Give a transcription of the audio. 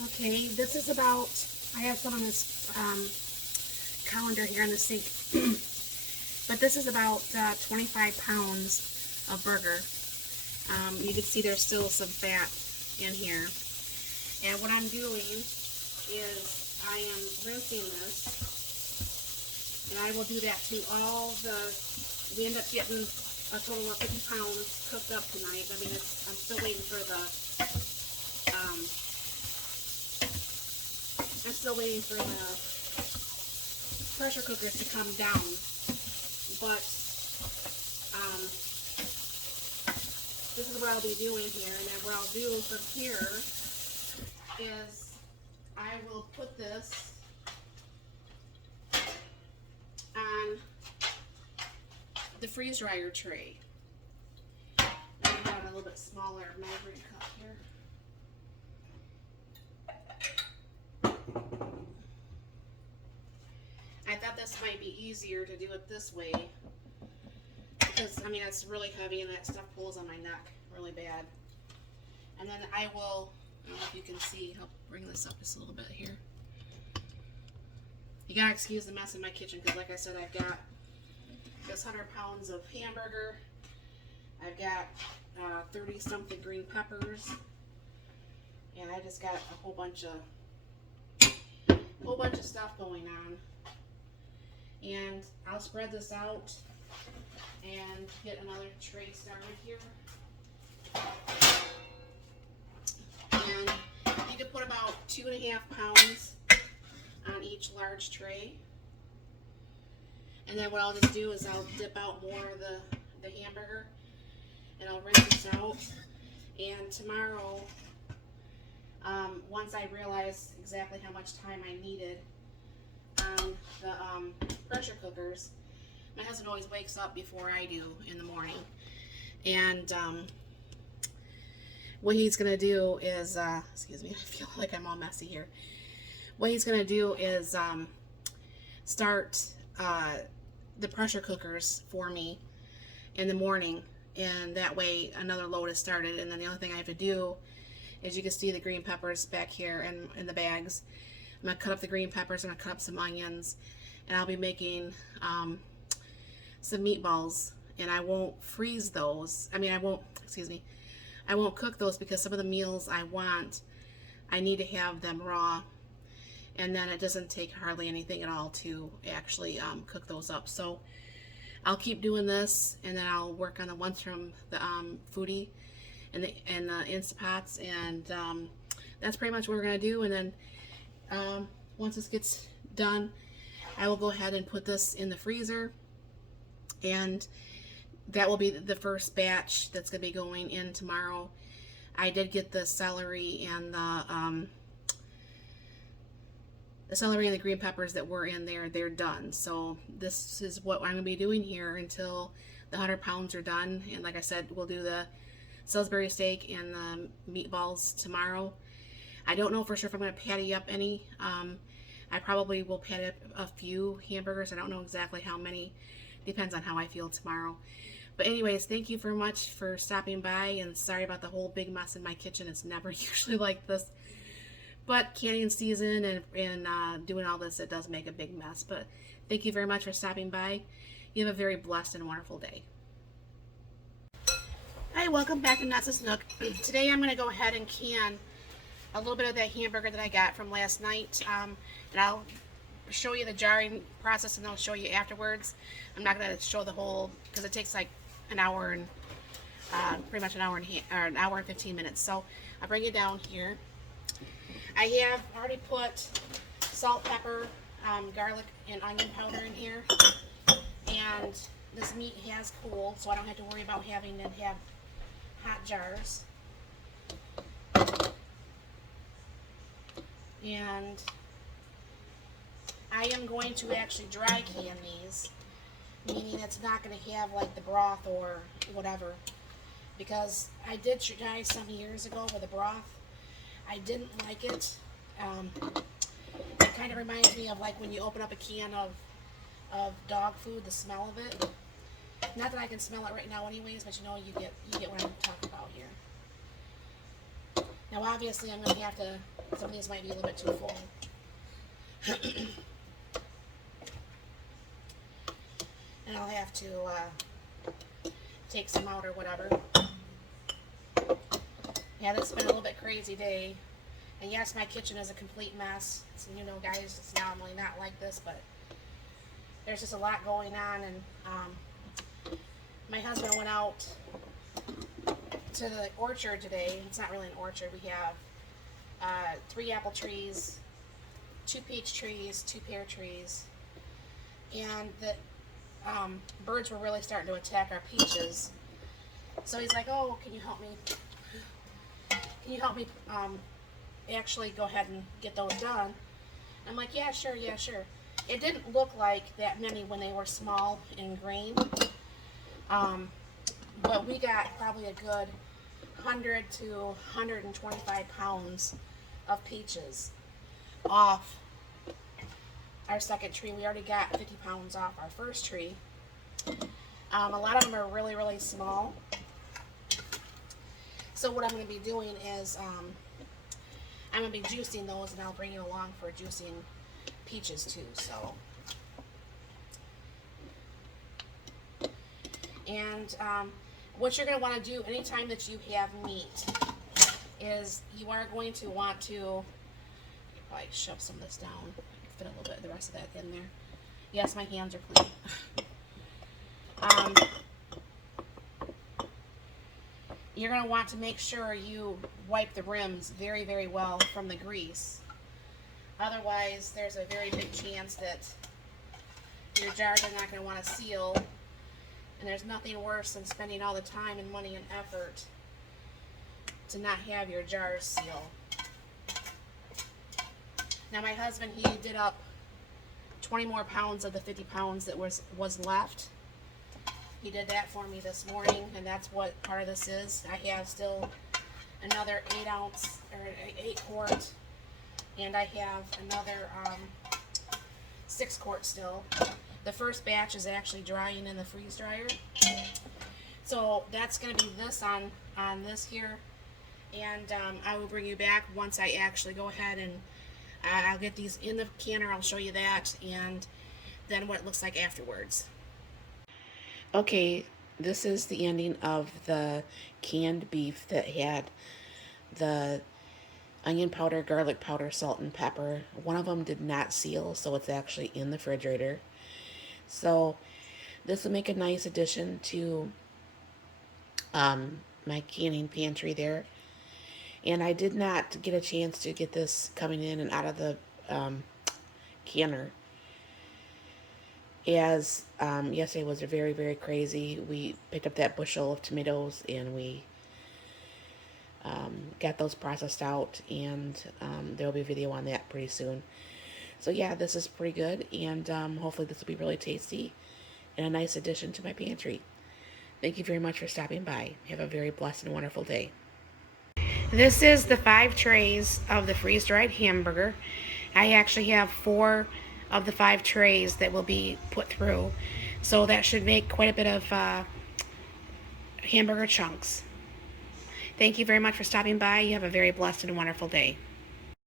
Okay, this is about, I have some on this calendar here in the sink, but this is about 25 pounds of burger. You can see there's still some fat in here. And what I'm doing is I am rinsing this, and I will do that to all we end up getting a total of 50 pounds cooked up tonight. I mean, I'm still waiting for the pressure cookers to come down, but this is what I'll be doing here. And then what I'll do from here is I will put this on the freeze dryer tray. I got a little bit smaller measuring cup here. I thought this might be easier to do it this way because, I mean, it's really heavy and that stuff pulls on my neck really bad. And then I don't know if you can see, I'll bring this up just a little bit here. You gotta excuse the mess in my kitchen because, like I said, I've got this 100 pounds of hamburger. I've got 30 something green peppers, and I just got a whole bunch of stuff going on. And I'll spread this out and get another tray started here. And you can put about 2.5 pounds on each large tray. And then what I'll just do is I'll dip out more of the hamburger, and I'll rinse this out. And tomorrow, once I realize exactly how much time I needed on the pressure cookers, my husband always wakes up before I do in the morning. And what he's going to do is, excuse me, I feel like I'm all messy here. What he's going to do is start the pressure cookers for me in the morning, and that way another load is started. And then the only thing I have to do is, you can see the green peppers back here in the bags. I'm going to cut up the green peppers, I'm going to cut up some onions, and I'll be making some meatballs. And I won't freeze those. I mean, I won't cook those because some of the meals I need to have them raw. And then it doesn't take hardly anything at all to actually cook those up. So I'll keep doing this, and then I'll work on the ones from the Foodie and the Instapots, and that's pretty much what we're going to do. And then once this gets done, I will go ahead and put this in the freezer, and that will be the first batch that's going to be going in tomorrow. I did get the celery and the green peppers that were in there. They're done. So this is what I'm going to be doing here until the 100 pounds are done. And like I said, we'll do the Salisbury steak and the meatballs tomorrow. I don't know for sure if I'm going to patty up any. I probably will patty up a few hamburgers. I don't know exactly how many. Depends on how I feel tomorrow. But anyways, thank you very much for stopping by, and sorry about the whole big mess in my kitchen. It's never usually like this. But canning season and doing all this, it does make a big mess. But thank you very much for stopping by. You have a very blessed and wonderful day. Hi, welcome back to Nessa's Nook. Today I'm going to go ahead and can a little bit of that hamburger that I got from last night. And I'll show you the jarring process, and I'll show you afterwards. I'm not going to show the whole, because it takes like an hour and pretty much an hour and 15 minutes. So I'll bring it down here. I have already put salt, pepper, garlic, and onion powder in here. And this meat has cooled, so I don't have to worry about having to have hot jars. And I am going to actually dry can these, meaning it's not going to have like the broth or whatever, because I did try some years ago with the broth. I didn't like it. It kind of reminds me of like when you open up a can of dog food, the smell of it. Not that I can smell it right now anyways, but you know, you get what I'm talking about here. Now obviously I'm going to have to, some of these might be a little bit too full. And I'll have to take some out or whatever. Yeah, this has been a little bit crazy day. And yes, my kitchen is a complete mess. So, you know, guys, it's normally not like this, but there's just a lot going on. And my husband went out to the orchard today. It's not really an orchard. We have 3 apple trees, 2 peach trees, 2 pear trees, and the birds were really starting to attack our peaches. So he's like, "Oh, can you help me? Can you help me actually go ahead and get those done?" I'm like, "Yeah, sure, yeah, sure." It didn't look like that many when they were small and green, but we got probably a good 100 to 125 pounds of peaches off our second tree. We already got 50 pounds off our first tree. A lot of them are really, really small. So what I'm going to be doing is I'm going to be juicing those, and I'll bring you along for juicing peaches too. So, and what you're going to want to do anytime that you have meat is you are going to want to probably shove some of this down, fit a little bit of the rest of that in there. Yes, my hands are clean. You're going to want to make sure you wipe the rims very, very well from the grease. Otherwise, there's a very big chance that your jars are not going to want to seal. And there's nothing worse than spending all the time and money and effort to not have your jars seal. Now my husband, he did up 20 more pounds of the 50 pounds that was left. He did that for me this morning, and that's what part of this is. I have still another 8 ounce or 8 quart, and I have another 6 quart still. The first batch is actually drying in the freeze dryer, so that's going to be this on this here, and I will bring you back once I actually go ahead and I'll get these in the canner. I'll show you that, and then what it looks like afterwards. Okay, this is the ending of the canned beef that had the onion powder, garlic powder, salt, and pepper. One of them did not seal, so it's actually in the refrigerator. So this will make a nice addition to my canning pantry there. And I did not get a chance to get this coming in and out of the canner, as yesterday was very, very crazy. We picked up that bushel of tomatoes, and we got those processed out, and there will be a video on that pretty soon. So yeah, this is pretty good, and hopefully this will be really tasty and a nice addition to my pantry. Thank you very much for stopping by. Have a very blessed and wonderful day. This is the 5 trays of the freeze-dried hamburger. I actually have 4 of the 5 trays that will be put through, so that should make quite a bit of hamburger chunks. Thank you very much for stopping by. You have a very blessed and wonderful day.